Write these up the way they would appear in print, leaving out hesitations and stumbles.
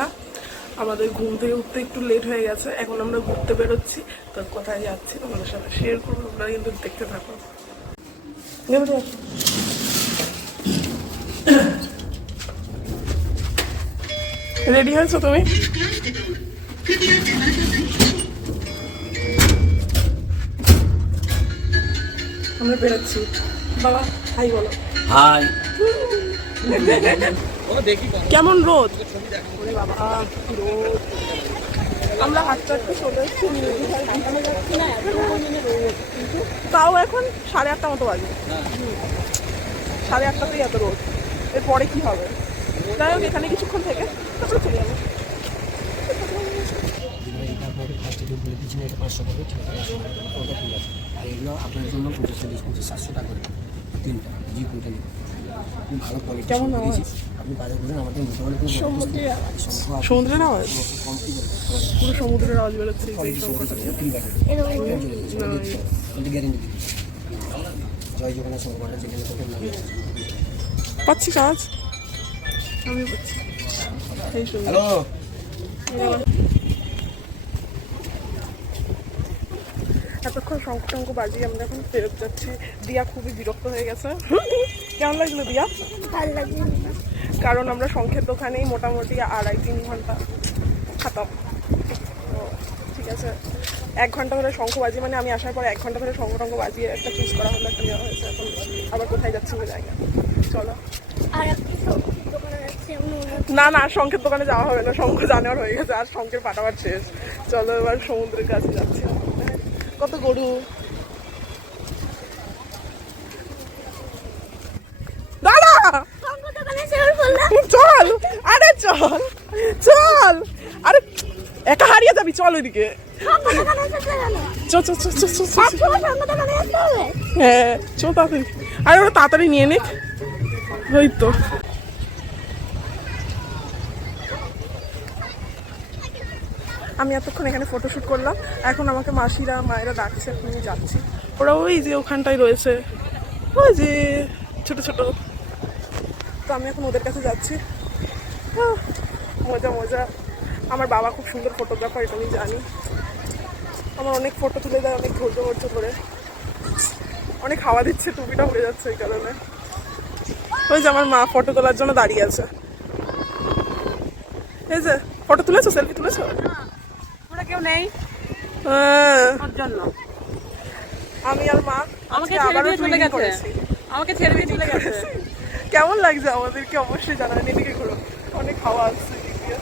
কথা, আমাদের ঘুম থেকে উঠতে একটু লেট হয়ে গেছে। এখন আমরা ঘুরতে বেরোচ্ছি, তো কোথায় যাচ্ছি তোমাদের সাথে শেয়ার করবো, তোমরা কিন্তু দেখতে থাকো। রেডি হয়েছো তুমি? আমরা বেরোচ্ছি। বাবা হাই বলো। হাই। কেমন রোদ বাবা, রোদ। আমরা হাঁটতে হাঁটতে চলে এসেছি, তাও এখন 8:30 মতো বাজে। 8:30তেই এত রোদ, এরপরে কি হবে? যাই হোক, এখানে কিছুক্ষণ থেকে তারপরে চলে যাবো। আর এগুলো আপনার জন্য 50-700 টাকা করে 3টা জি কোনটা নেবেন, খুব ভালো কোয়ালিটি। কেমন আওয়াজ? আপনি বাজার করেন আমাদের মোটামুটি কোনো সমুদ্রের আওয়াজ, পুরো সমুদ্রের আওয়াজ বেরোচ্ছে। গ্যারেন্টি জয় জগন্নাথ সংঘ যেখানে পাচ্ছি আওয়াজ, আমি পাচ্ছি। হ্যালো, এতক্ষণ শঙ্খ টঙ্ক বাজিয়ে আমরা এখন ফেরত যাচ্ছি। দিয়া খুবই বিরক্ত হয়ে গেছে। কেমন লাগলো দিয়া? ভালো লাগলো, কারণ আমরা শঙ্খের দোকানেই মোটামুটি 2.5-3 ঘন্টা খাতাম। ঠিক আছে, 1 ঘন্টা ধরে শঙ্খ বাজিয়ে, মানে আমি আসার পর 1 ঘন্টা ধরে শঙ্খ টঙ্ক বাজিয়ে একটা চুজ করা হলো, একটা নেওয়া হয়েছে। এখন আবার কোথায় যাচ্ছি ওই জায়গা, চলো। আর একটা দোকানে যাচ্ছে না না, শঙ্খের দোকানে যাওয়া হবে না, শঙ্খ জানার হয়ে গেছে, আর শঙ্খের পাঠাবার শেষ। চলো এবার সমুদ্রের কাছে যাচ্ছি। কত গরু, দাদা চল, আরে চল চল, আরে একা হারিয়ে যাবি, চল ওইদিকে। হ্যাঁ চল তাড়াতাড়ি, আরে ওরা তাড়াতাড়ি নিয়ে নিক। ওই তো আমি এতক্ষণ এখানে ফটোশ্যুট করলাম, এখন আমাকে মাসিরা মায়েরা ডাকছে, এখন আমি যাচ্ছি। ওরা ওই যে ওখানটায় রয়েছে, ওই যে ছোট ছোট, তো আমি এখন ওদের কাছে যাচ্ছি। মজা মজা। আমার বাবা খুব সুন্দর ফটোগ্রাফার, এটা আমি জানি। আমার অনেক ফটো তুলে দেয়, অনেক ধৈর্য ধৈর্য করে, অনেক হাওয়া দিচ্ছে, টুপিটা উড়ে যাচ্ছে এই কারণে। ওই যে আমার মা ফটো তোলার জন্য দাঁড়িয়ে আছে। এই যে ফটো তুলেছো, সেলফি তুলেছো? কেউ নেই জন্য আমি আর মা আমাকে ছেড়ে দিয়ে চলে গেছে, আমাকে ছেড়ে দিয়ে চলে গেছে। কেমন লাগছে আমাদেরকে অবশ্যই জানাবেন। এদিকে ঘুরো, অনেক হাওয়া আসছে এদিকে।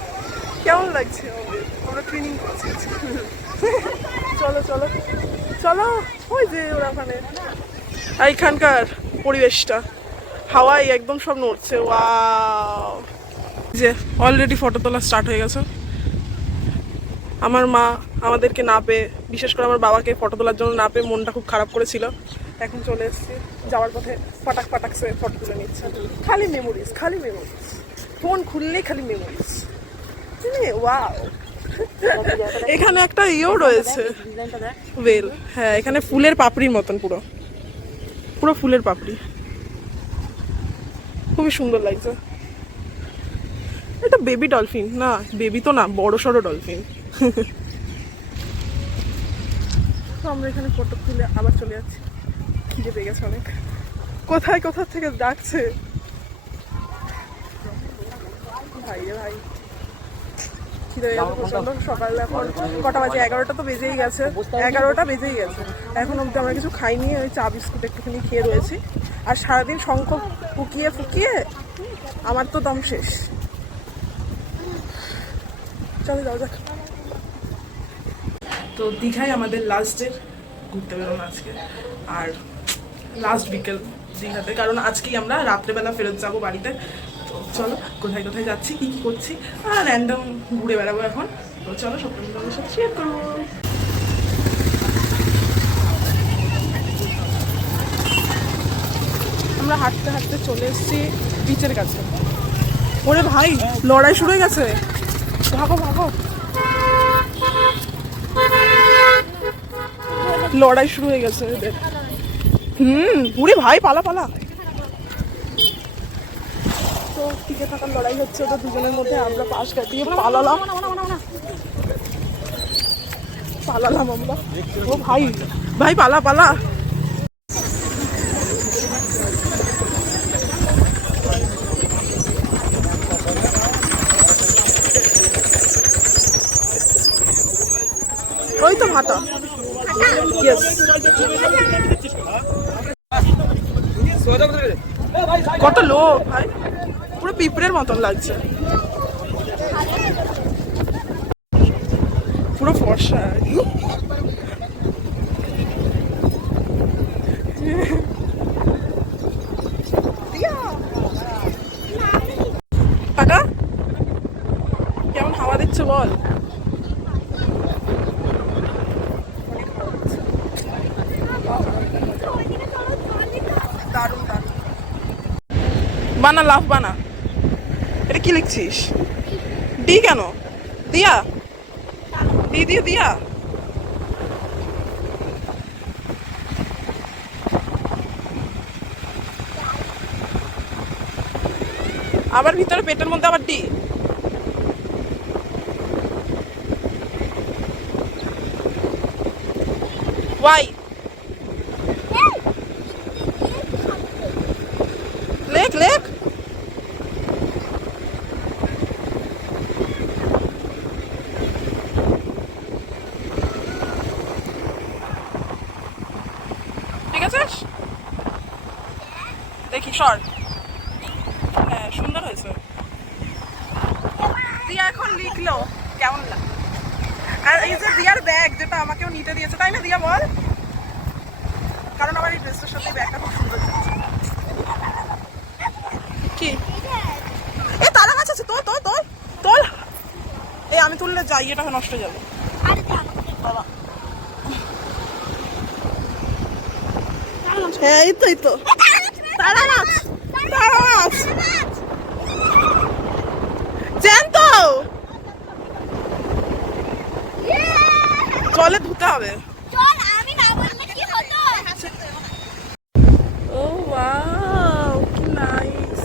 কেমন লাগছে আমাদের? আমরা ট্রেনিং করছি। চলো চলো চলো, ওই যে ওরা ওখানে। এইখানকার পরিবেশটা, হাওয়াই একদম সব নড়ছে। ওয়াও, যে অলরেডি ফটো তোলা স্টার্ট হয়ে গেছে। আমার মা আমাদেরকে না পেয়ে, বিশেষ করে আমার বাবাকে ফটো তোলার জন্য না পেয়ে মনটা খুব খারাপ করেছিল। এখন চলে এসেছি, যাওয়ার পথে ফটাক ফটাক সে ফটো তুলে নিচ্ছে। খালি মেমোরিজ, খালি মেমোরিজ, ফোন খুললেই খালি মেমোরিজ। ওয়াও, এখানে একটা ইয়েও রয়েছে, ওয়েল। হ্যাঁ, এখানে ফুলের পাপড়ির মতন, পুরো পুরো ফুলের পাপড়ি, খুবই সুন্দর লাগছে। এটা বেবি ডলফিন না, বেবি তো না, বড় সড়ো ডলফিন। তো আমরা এখানে ফটো তুলে আবার চলে যাচ্ছি। খিদে পেয়ে গেছে অনেক, কোথায় কোথা থেকে ডাকছে ভাই রে ভাই। খিদে পেয়ে গেছে প্রচন্ড। সকাল এখন কটা বাজে? 11টা তো বেজেই গেছে, 11টা বেজেই গেছে। এখন অব্দি আমরা কিছু খাইনি, ওই চা বিস্কুট একটুখানি খেয়ে রয়েছি। আর সারাদিন শঙ্খ ফুকিয়ে ফুকিয়ে আমার তো দম শেষ। চলে যাও যাক। তো দীঘায় আমাদের লাস্ট ডে ঘুরতে বেরোনো আজকে, আর লাস্ট বিকেল দীঘাতে, কারণ আজকেই আমরা রাত্রেবেলা ফেরত যাবো বাড়িতে। তো চলো কোথায় কোথায় যাচ্ছি, কী কী করছি, আর র্যান্ডম ঘুরে বেড়াবো এখন। তো চলো সবটা তোমাদের সাথে শেয়ার করবো। আমরা হাঁটতে হাঁটতে চলে এসেছি বিচের কাছে। ওরে ভাই, লড়াই শুরু হয়ে গেছে, ভাগো ভাগো, লড়াই শুরু হয়ে গেছে এদের। ওরে ভাই, পালা পালা। তো টিকে থাকার লড়াই হচ্ছে ওদের দুজনের মধ্যে। আমরা পাশ কাটিয়ে পালালাম আমরা। ও ভাই ভাই পালা পালা। ওই তো ভাটা। ইয়েস, কত লোক ভাই, পুরো পিঁপড়ের মতন লাগছে, পুরো ফর্সা। টাকা কেমন হাওয়া দিচ্ছে বল। দারুণ দারুণ। বানা লাভ বানা। এটা কি লিখছিস? ডি কেন? দিয়া ডি দিয়ে দিয়া। আবার ভিতরে পেটের মধ্যে আবার ডি। ওয়াই লেখ লেখ। ঠিক আছে, দেখি সর। হ্যাঁ সুন্দর হয়েছে। দিয়া এখন লিখলো কেমন লাগে। আর এই যে দিয়ার ব্যাগ যেটা আমাকেও নিতে দিয়েছে, তাই না দিয়া বল? কারণ আমার এই ড্রেসটার সাথে ব্যাগটা খুব সুন্দর লাগছে। কি এই তারা গাছ আছে? তোল তোল তোল তোল। এই আমি তুললে যাই, এটা নষ্ট হয়ে যাবে বাবা। হ্যাঁ এই তো এই তো তারা মাছ, তারা মাছ জ্যান্ত। জলে ধুতে হবে। ও ওয়াও কি নাইস।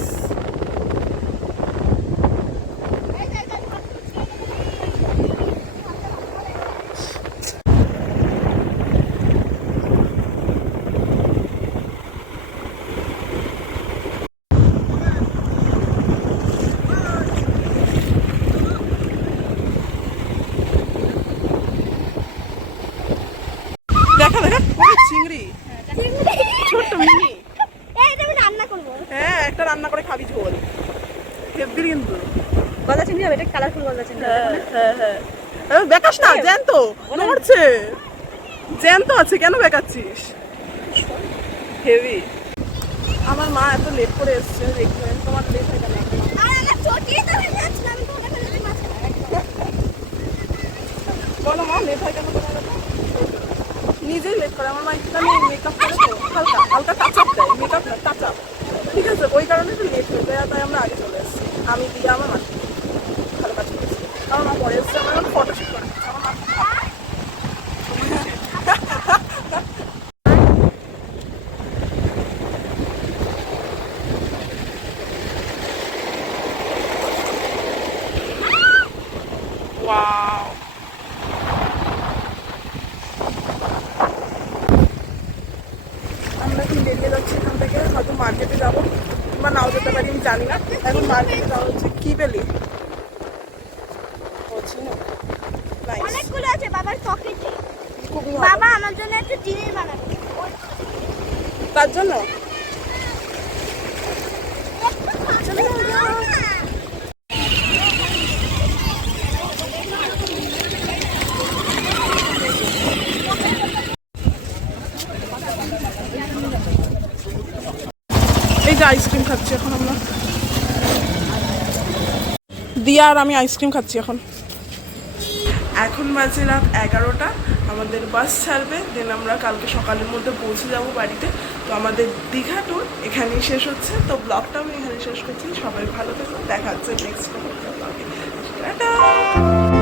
দেখা দেখা চিংড়ি, ছোট্ট মিনি। হ্যাঁ একটা রান্না করে খাবি ঝোল, হেব্বি কিন্তু। গলদা চিংড়ি হবে, এটা কালারফুল গলদা চিংড়ি। হ্যাঁ হ্যাঁ হ্যাঁ বেকাস না, জ্যান্ত নড়ছে, জ্যান্ত আছে কেন বেকাচ্ছিস? হেভি। আমার মা এত লেট করে এসছে, দেখবেন তোমার লেট হয়ে গেল। বলো মা লেট হয়ে গেল তোমার? নিজেই লেট করে। আমার মা একটুখানি মেকআপ করে তো হালকা হালকা টাচ আপ দেয়, মেকআপ না টাচ আপ, ঠিক আছে? ওই কারণে একটু লেট হয়ে যায়, তাই আমরা আগে চলে এসেছি। আমি দিয়ে আমার মা ভালো কাজ করেছি। আমার মা পরে এসছে, আমার ফটোশুট করে দিচ্ছে আমার মা। ওয়াও আমরা এখন বেরিয়ে যাচ্ছি এখান থেকে, হয়তো মার্কেটে যাবো বা নাও যেতে পারি, আমি জানি না। এখন মার্কেটে যাওয়া হচ্ছে। কি পেলি? অনেকগুলো আছে বাবার পকেটে। খুবই বাবা আমার জন্য একটা জিনিস বানাবে, তার জন্য এই যে আইসক্রিম খাচ্ছি এখন আমরা, দিয়া আর আমি আইসক্রিম খাচ্ছি এখন। এখন বাজে রাত 11টা। আমাদের বাস ছাড়বে, দেন আমরা কালকে সকালের মধ্যে পৌঁছে যাব বাড়িতে। তো আমাদের দীঘা ট্যুর এখানেই শেষ হচ্ছে। তো ব্লগটা আমি এখানে শেষ করছি। সবাই ভালো থাকুন, দেখা হচ্ছে নেক্সট ব্লগে। টাটা।